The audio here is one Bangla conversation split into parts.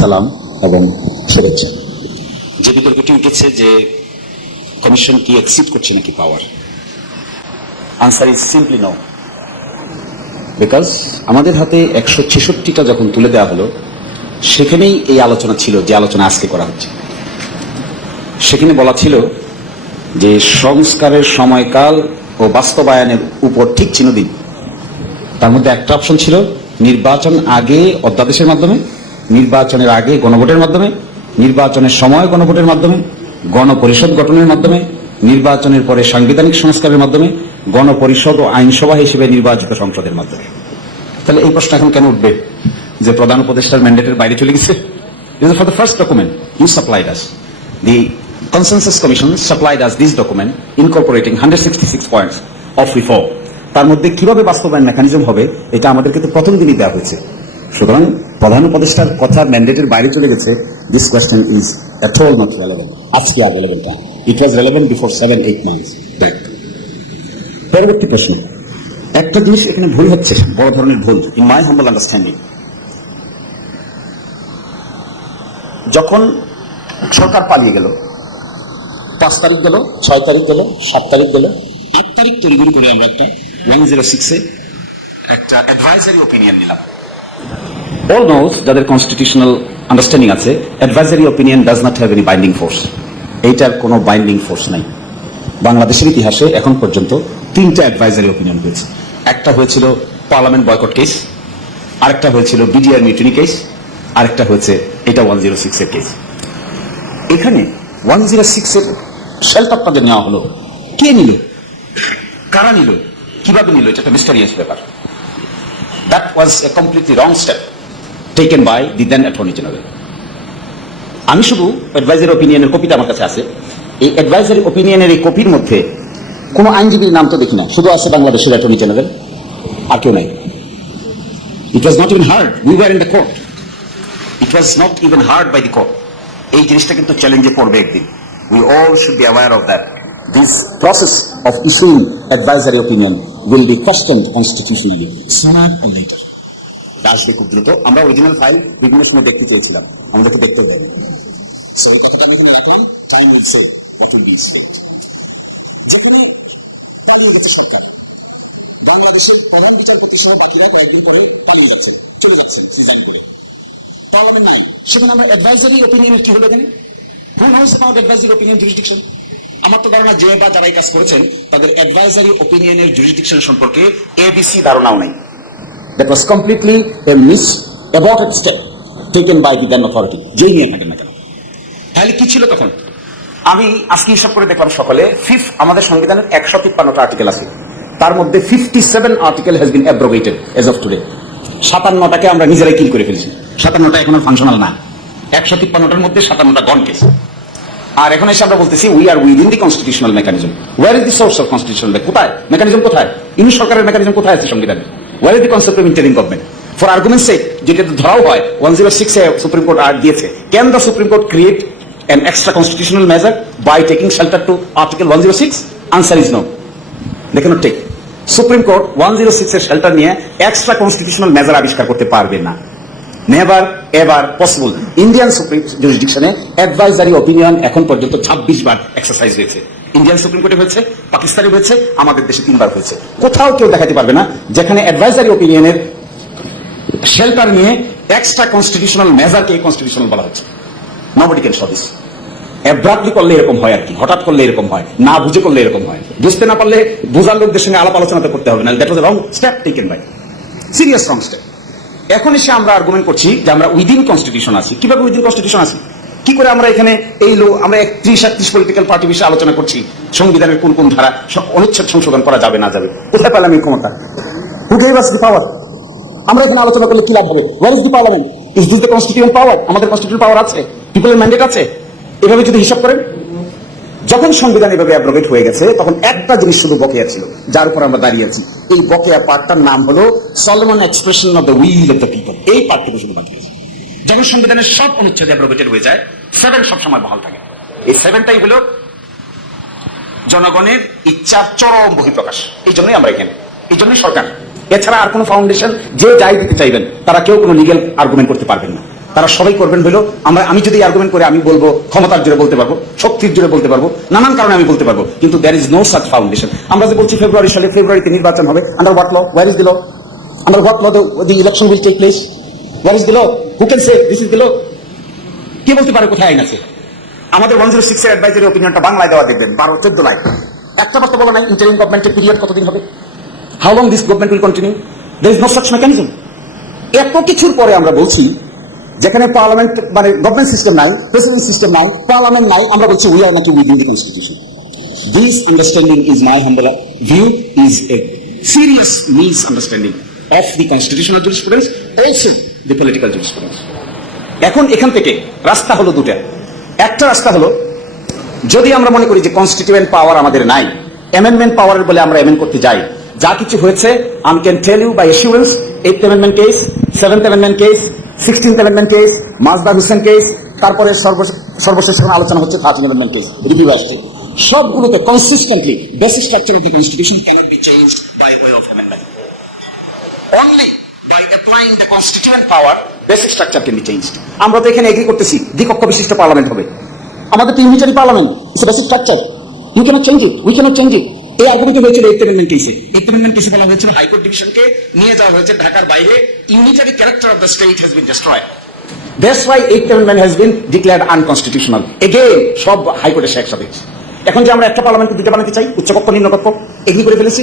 সালাম এবং শুভেচ্ছা। যে বিতর্কটি উঠেছে যে কমিশন কি এক্সিড করছে নাকি power answer is simply no because আমাদের হাতে একশো ছেষট্টিটা যখন তুলে দেওয়া হলো, সেখানেই এই আলোচনা ছিল যে আলোচনা আজকে করা হচ্ছে। সেখানে বলা ছিল যে সংস্কারের সময়কাল ও বাস্তবায়নের উপর ঠিক চিহ্ন দিন তার মধ্যে একটা অপশন ছিল, নির্বাচন আগে অধ্যাদেশের মাধ্যমে নির্বাচনের আগে গণভোটের মাধ্যমে, নির্বাচনের সময় গণভোটের মাধ্যমে, গণপরিষদ গঠনের মাধ্যমে, নির্বাচনের পরে সাংবিধানিক সংস্কারের মাধ্যমে, গণপরিষদ ও আইনসভা হিসেবে নির্বাচিত সংসদের মাধ্যমে। তাহলে এই প্রশ্ন এখন কেন উঠবে? যে প্রধান উপদেষ্টার ম্যান্ডেটের বাইরে চলে গেছে? This is for the first document. You supplied us. The Consensus Commission supplied us this document incorporating 166 points of reform. তার মধ্যে কীভাবে বাস্তবায়ন মেকানিজম হবে, এটা আমাদেরকে তো প্রথম দিনই দেওয়া হয়েছে। সুতরাং প্রধান উপদেষ্টার কথা ম্যান্ডেটের বাইরে চলে গেছে this question is at all not relevant আজকে আর রেলেভেন্ট না। It was relevant before seven eight months back পরবর্তী প্রশ্ন। একটা জিনিস এখানে ভুল হচ্ছে, বড় ধরনের ভুল ইন মাই হাম্বল আন্ডারস্ট্যান্ডিং যখন সরকার পালিয়ে গেল, পাঁচ তারিখ গেল, ছয় তারিখ গেল, সাত তারিখ গেল, আট তারিখ তৈরি করে আমরা একটা ওয়ান জিরো সিক্সে একটা অ্যাডভাইজারি ওপিনিয়ন নিলাম। অল নোজ যাদের কনস্টিটিউশনাল আন্ডারস্ট্যান্ডিং আছে advisory opinion does not have any binding force এইটার কোনো বাইন্ডিং ফোর্স নাই। বাংলাদেশের ইতিহাসে এখন পর্যন্ত তিনটা অ্যাডভাইজারি ওপিনিয়ন হয়েছে। একটা হয়েছিল পার্লামেন্ট বয়কট কেস আরেকটা হয়েছিল বিডিআর মিউটিনি কেস আরেকটা হয়েছে এটা ওয়ান জিরো সিক্স এর কেস এখানে ওয়ান জিরো সিক্স এর যে নেওয়া হলো। কে নিল? কারা নিল? কীভাবে নিল? এটা একটা মিস্টারিয়াস ব্যাপার। That was a completely wrong step taken by the then attorney general আমি শুধু অ্যাডভাইজারি ওপিনিয়নের কপিটা আমার কাছে আছে। এই অ্যাডভাইজারি ওপিনিয়নের এই কপির মধ্যে কোনো আইনজীবীর নাম তো দেখি না শুধু আছে বাংলাদেশের অ্যাটর্নি জেনারেল আর কেউ নাই। It was not even heard we were in the court it was not even heard by the court এই জিনিসটা কিন্তু চ্যালেঞ্জে পড়বে একদিন। We all should be aware of that this process of issuing advisory opinion will be custom constitutionally সোনার অনেক আসবে খুব দ্রুত। আমরা অরিজিনাল ফাইল বিভিন্ন সময় দেখতে চেয়েছিলাম। আমাদেরকে দেখতে দেয় বাংলাদেশের প্রধান বিচারপতি সহ বাকিরা কয়েকদিন পরে পালিয়ে যাচ্ছে, চলে যাচ্ছে নাই। সেখানে অ্যাডভাইজারি ওপিনিয়ন কি হলো হু অ্যাডভাইজারি ওপিনিয়ন আমার তো ধারণা যে বা যারা এই কাজ করেছেন, তাদের অ্যাডভাইজারি ওপিনিয়নের জুরিসডিকশন সম্পর্কে এবিসি ধারণাও নাই। That was completely a mis aborted step taken by the then authority যেই নিয়ে থাকেন না কেন? তাহলে কি ছিল তখন? আমি আজকে হিসাব করে দেখলাম সকালে ফিফ আমাদের সংবিধানের একশো তিপ্পান্নটা আর্টিকেল আছে। তার মধ্যে fifty seven article has been abrogated as of today সাতান্নটাকে আমরা নিজেরাই কিল করে ফেলেছি। সাতান্নটা এখন ফাংশনাল না। একশো তিপ্পান্নটার মধ্যে সাতান্নটা গন কেস আর এখন এসে আমরা বলতেছি we are within the constitutional mechanism where is the source of constitutional কোথায়? মেকানিজম কোথায়? ইনি সরকারের মেকানিজম কোথায় আছে সংবিধানে? যেটা ধরাও হয় ওয়ান জিরো সিক্স এ সুপ্রিম কোর্ট আর দিয়েছে can the supreme court create an extra constitutional measure by taking shelter to Article 106? Answer is no. They cannot take. Supreme court one zero shelter নিয়ে এক্সট্রা কনস্টিটিউশনাল মেজার আবিষ্কার করতে পারবে না never ever possible Indian supreme জুরিসডিকশনে advisory opinion এখন পর্যন্ত ছাব্বিশ বার এক্সারসাইজ হয়েছে ইন্ডিয়ান সুপ্রিম কোর্টে হয়েছে পাকিস্তানে হয়েছে, আমাদের দেশে তিনবার হয়েছে। কোথাও কেউ দেখাতে পারবে না, যেখানে অ্যাডভাইজারি ওপিনিয়নের শেল্টার নিয়ে এক্সট্রা কনস্টিটিউশনাল মেজারকে কনস্টিটিউশনাল বলা হচ্ছে। নবডি ক্যান সদিস অ্যাব্রাপ্টলি করলে এরকম হয় আর কি, হঠাৎ করলে এরকম হয়, না বুঝে করলে এরকম হয়। বুঝতে না পারলে বোঝার লোকদের সঙ্গে আলাপ আলোচনা তো করতে হবে না that was wrong step taken by serious wrong step এখন এসে আমরা আর্গুমেন্ট করছি যে আমরা উইদিন কনস্টিটিউশন আছি। কীভাবে উইদিন কনস্টিটিউশন আছি? কি করে আমরা এখানে এই লো আমরা একত্রিশ একত্রিশ পলিটিক্যাল পার্টি বিষয়ে আলোচনা করছি? সংবিধানের কোন কোন ধারা অনুচ্ছেদ সংশোধন করা যাবে, না যাবে? কোথায় পেলাম এই ক্ষমতা? হু গেভ আস দি পাওয়ার আমরা এখানে আলোচনা করলে কি লাভ হবে? Where is the parliament is this the constitution power আমাদের কনস্টিটিউশন পাওয়ার আছে? পিপলের ম্যান্ডেট আছে? এভাবে যদি হিসাব করেন? যখন সংবিধান এভাবে অ্যাব্রোগেট হয়ে গেছে, তখন একটা জিনিস শুধু বকেয়া ছিল, যার উপর আমরা দাঁড়িয়ে আছি। এই বকেয়া পার্টটার নাম হলো solemn expression of the will of the people এই পার্টটুকু শুধু বাকি আছে যখন সংবিধানের সব অনুচ্ছেদ অ্যাব্রোগেটেড হয়ে যায় সেভেন সবসময় বহাল থাকে। এই সেভেনটাই হলো জনগণের ইচ্ছার চরম বহিঃপ্রকাশ। এই জন্যই আমরা এখানে। এই জন্যই সরকার। এছাড়া আর কোনো ফাউন্ডেশন যে যাই দিতে চাইবেন, তারা কেউ কোনো লিগেল আর্গুমেন্ট করতে পারবেন না। তারা সবাই করবেন হলো, আমরা, আমি যদি আর্গুমেন্ট করে আমি বলব, ক্ষমতার জোরে বলতে পারব, শক্তির জোরে বলতে পারব, নানান কারণে আমি বলতে পারব, কিন্তু there is no such foundation আমরা যে বলছি ফেব্রুয়ারি সালে ফেব্রুয়ারিতে নির্বাচন হবে under what law where is deal under what law the election will take place where is deal who can say this is deal কে বলতে পারে কোথায় আইন আছে? আমাদের ওয়ান জিরো সিক্স এর অ্যাডভাইজারি অপিনিয়নটা বাংলায় দেওয়া দেখবেন, বারো, চোদ্দ লাইন। একটা কথা বলা নাই ইন্টারিম গভর্নমেন্টের পিরিয়ড কতদিন হবে? How long this government will continue there is no such mechanism এত কিছুর পরে আমরা বলছি, যেখানে পার্লামেন্ট মানে গভর্নমেন্ট সিস্টেম নাই প্রেসিডেন্ট সিস্টেম নাই পার্লামেন্ট নাই, আমরা বলছি উই আর নাকি within the constitution this understanding is my humble view is a misunderstanding of the constitutional jurisprudence also the political jurisprudence এখন এখান থেকে রাস্তা হলো দুটা। একটা রাস্তা হলো, যদি আমরা মনে করি যে কনস্টিটিউয়েন্ট পাওয়ার আমাদের নাই অ্যামেন্ডমেন্ট পাওয়ার বলে আমরা অ্যামেন্ড করতে যাই, যা কিছু হয়েছে আমি can tell you by assurance eight amendment case seventh amendment case sixteenth amendment case Masdar Hossain case তারপরে সর্ব- সর্বশেষ আলোচনা হচ্ছে থার্ড অ্যামেন্ডমেন্ট কেস রিভিউ আসছে সবগুলোতে consistently basic structure of the constitution cannot be change by way of amendment only by applying the constituent power basic structure can be changed আমরা তো এখানে এগ্রি করতেছি দ্বিকক্ষ বিশিষ্ট পার্লামেন্ট হবে। আমাদের তো unitary parliament it's basic structure you cannot change it we cannot change it এই হয়েছিল অ্যামেন্ডমেন্ট কেসে অ্যামেন্ডমেন্ট কেসে বলা হয়েছিল হাইকোর্ট ডিভিশনকে নিয়ে যাওয়া হয়েছে ঢাকার বাইরে। Unitary character of the state has been destroyed why eighth amendment has been declared unconstitutional. Again, সব হাইকোর্টে সে একসাথে এখন যে আমরা একটা পার্লামেন্টকে দুটো বানাতে চাই উচ্চকক্ষ নিম্নকক্ষ এগ্রি করে ফেলেছি।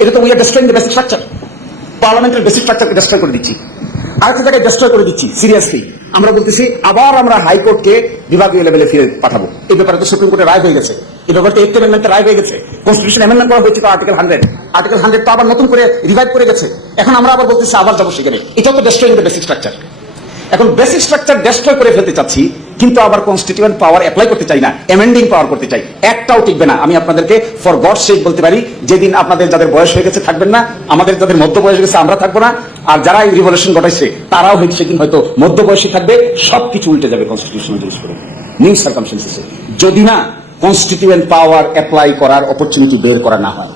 এটা তো we are destroying the basic structure পার্লামেন্টের বেসিক স্ট্রাকচারকে ডিস্ট্রয় করে দিচ্ছি। আরেকটা ডিস্ট্রয় করে দিচ্ছি সিরিয়াসলি আমরা বলতেছি, আবার আমরা হাইকোর্টকে বিভাগীয় লেভেলে ফিরে পাঠাবো। এই ব্যাপারে তো সুপ্রিম কোর্টে রায় হয়ে গেছে। এই ব্যাপারটা এইট অ্যামেন্ডমেন্টে রায় হয়ে গেছে। কনস্টিটিউশন অ্যামেন্ডমেন্ট করা হয়েছে তো আর্টিকেল হান্ড্রেড আর্টিকেল হান্ড্রেড তো আবার নতুন করে রিভাইভ করে গেছে। এখন আমরা আবার বলতেছি, আবার যাব সেখানে। এটাও তো ডিস্ট্রয়িং দ্য বেসিক স্ট্রাকচার এখন বেসিক স্ট্রাকচার ডেস্ট্রয় করে ফেলতে চাচ্ছি, কিন্তু আবার কনস্টিটিউয়েন্ট পাওয়ার অ্যাপ্লাই করতে চাই না অ্যামেন্ডিং পাওয়ার করতে চাই। একটাও টিকবে না। আমি আপনাদেরকে ফর গড শেক বলতে পারি, যেদিন আপনাদের যাদের বয়স হয়ে গেছে থাকবেন না, আমাদের যাদের মধ্য বয়স গেছে আমরা থাকব না, আর যারা এই রিভলিউশন ঘটাইছে, তারাও হয়তো সেদিন হয়তো মধ্য বয়সী থাকবে, সবকিছু উল্টে যাবে কনস্টিটিউশনাল জিনিস করে। নিউ সার্কামস্টেন্সেসে যদি না কনস্টিটিউয়েন্ট পাওয়ার অ্যাপ্লাই করার অপরচুনিটি বের করা না হয়।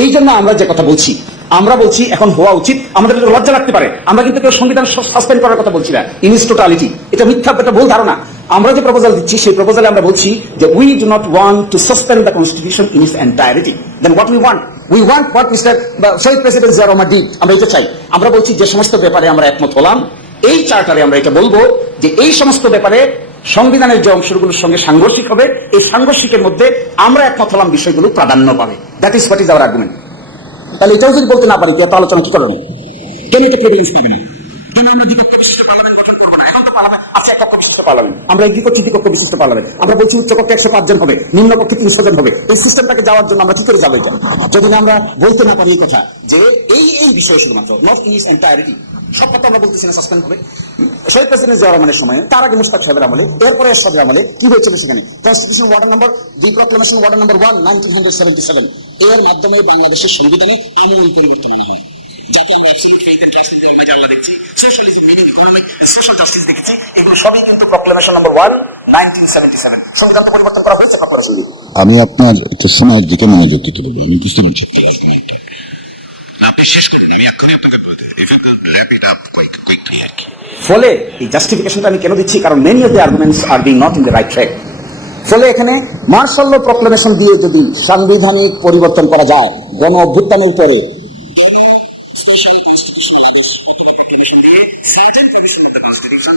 এই জন্য আমরা যে কথা বলছি আমরা বলছি, এখন হওয়া উচিত, আমাদের লজ্জা রাখতে পারে। আমরা কিন্তু কেউ সংবিধান সাসপেন্ড করার কথা বলছি না। ইনিস টোটালিটি এটা মিথ্যা একটা ভুল ধারণা। আমরা যে প্রপোজাল দিচ্ছি, সেই প্রপোজালে আমরা বলছি যে we do not want to suspend the constitution in its entirety then what we want we want what mister Shaheed president Zia Rahman did আমরা এটা চাই। আমরা বলছি যে সমস্ত ব্যাপারে আমরা একমত হলাম। এই চার্টারে আমরা এটা বলব যে এই সমস্ত ব্যাপারে সংবিধানের যে অংশগুলোর সঙ্গে সাংঘর্ষিক হবে। এই সাংঘর্ষিকের মধ্যে আমরা একমত হলাম বিষয়গুলো প্রাধান্য পাবে। That is what is our argument তাহলে এটাও যদি বলতে না পারি এত আলোচনা কি করবেন কেন এটা প্রেভিলেন্স পাবে না কেন আমরা বলছি উচ্চকক্ষে একশো পাঁচ জন হবে, নিম্ন কক্ষে তিনশো জন হবে। এই সিস্টেমটাকে যাওয়ার জন্য আমরা কি করে যাব যদি না আমরা বলতে না পারি এই কথা, যে এই এই বিষয়ে শুধুমাত্র নট ইন ইস এন্টায়ারিটি সব কথা আমরা বলতেছি না সাসপেন্ড শহীদ প্রেসিডেন্ট জিয়া রহমানের সময়, তার আগে মুস্তাক সাহেবের আমলে, এরপরে এরশাদের আমলে কি হয়েছিল সেখানে? Constitution order number proclamation order number one nineteen hundred seventy seven এর মাধ্যমে বাংলাদেশের সংবিধানে আমূল পরিবর্তন আনা হয়। আমি আপনার দিকে মনোযোগ দিতে দেবো আমি বুঝতে পারছি। ফলে এই জাস্টিফিকেশনটা আমি কেন দিচ্ছি? কারণ many of the arguments are being not in the right track ফলে এখানে মার্শাল প্রক্লেমেশন দিয়ে যদি সাংবিধানিক পরিবর্তন করা যায় গণ অভ্যুত্থানের পরে special constitutional laws commission দিয়ে certain provision of the constitution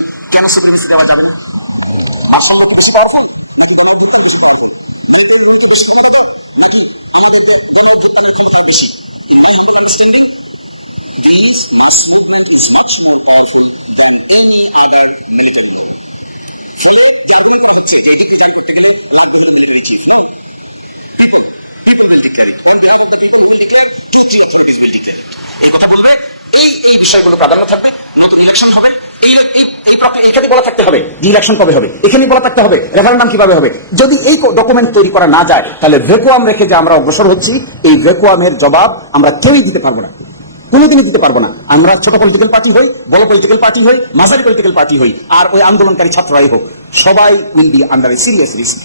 chief people people will when they are the will authorities will এই কথা বলবে এই এই প্রাধান্য থাকবে নতুন ইলেকশন হবে এখানে বলা থাকতে হবে ইলেকশন কবে হবে এখানে বলা থাকতে হবে রেফারেন্ডাম কীভাবে হবে যদি এই ডকুমেন্ট তৈরি করা না যায় তাহলে ভেকুয়াম রেখে যে আমরা অগ্রসর হচ্ছি এই ভেকুয়ামের জবাব আমরা কেউই দিতে পারব না কোনোদিনই দিতে পারব না আমরা ছোট পলিটিক্যাল পার্টি হই বড় পলিটিক্যাল পার্টি হই মাঝারি পলিটিক্যাল পার্টি হই আর ওই আন্দোলনকারী ছাত্ররাই হোক সবাই will be under a serious risk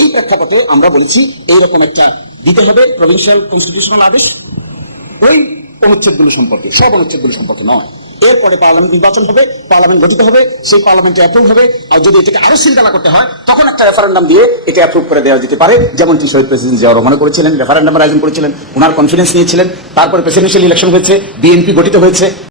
এই প্রেক্ষাপটে আমরা বলেছি এইরকম একটা দিতে হবে প্রভিন্সিয়াল কনস্টিটিউশনাল আদেশ। ওই অনুচ্ছেদগুলো সম্পর্কে, সব অনুচ্ছেদগুলো সম্পর্কে নয়। এরপরে পার্লামেন্ট নির্বাচন হবে পার্লামেন্ট গঠিত হবে, সেই পার্লামেন্টে অ্যাপ্রুভ হবে। আর যদি এটাকে আরও শৃঙ্খলা করতে হয়, তখন একটা রেফারেন্ডাম দিয়ে এটা অ্যাপ্রুভ করে দেওয়া যেতে পারে। যেমনটি শহীদ প্রেসিডেন্ট জিয়া রহমান করেছিলেন রেফারেন্ডামের আয়োজন করেছিলেন ওনার কনফিডেন্স নিয়েছিলেন। তারপরে প্রেসিডেন্সিয়াল ইলেকশন হয়েছে বিএনপি গঠিত হয়েছে।